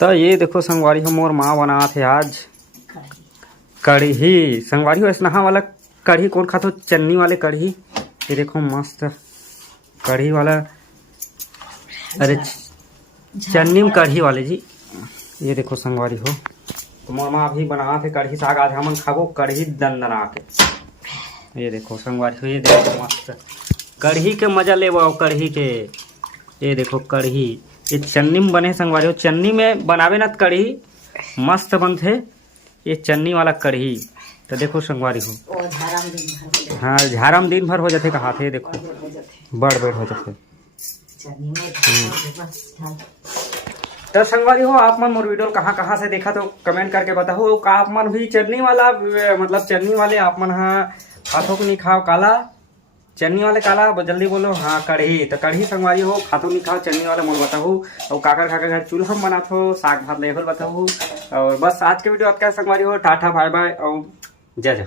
तो ये देखो संगवारी हो मोर माँ बना थे आज कढ़ी। संगवारी हो स्नेहा वाला कढ़ी कौन खातो? चन्नी वाले कढ़ी। ये देखो मस्त कढ़ी वाला, अरे चन्नी में कढ़ी वाले जी। ये देखो संगवारी हो तो मोर माँ अभी बना थे कढ़ी साग। आज हमन खाबो कढ़ी दंदना के। ये देखो संगवारी हो, ये देखो मस्त कढ़ी के मजा ले कढ़ी के। ये देखो कढ़ी ये चन्नी में बने संगवारी हो। चन्नी में बनावे ना कढ़ी मस्त बनथे। ये चन्नी वाला कढ़ी तो देखो संगवारी हो, हाँ झारम दिन भर हो जाते कहा थे। देखो बड़ हो जाते। तो संगवारी हो आप मन मोर वीडियो कहाँ से देखा तो कमेंट करके बताओ। का आप मन भी चटनी वाला मतलब चटनी वाले आप मन खाथो कि नहीं खाओ? काला चटनी वाले काला जल्दी बोलो। हाँ कढ़ी तो कढ़ी संगवारी हो खातो नहीं खाओ चटनी वाला मोल बताओ। और काकर घर चूल्हा में बनाथो साग भात लेवल बताओ। और बस आज के वीडियो आपका संगवारी हो। टाटा बाय बाय और जय जय।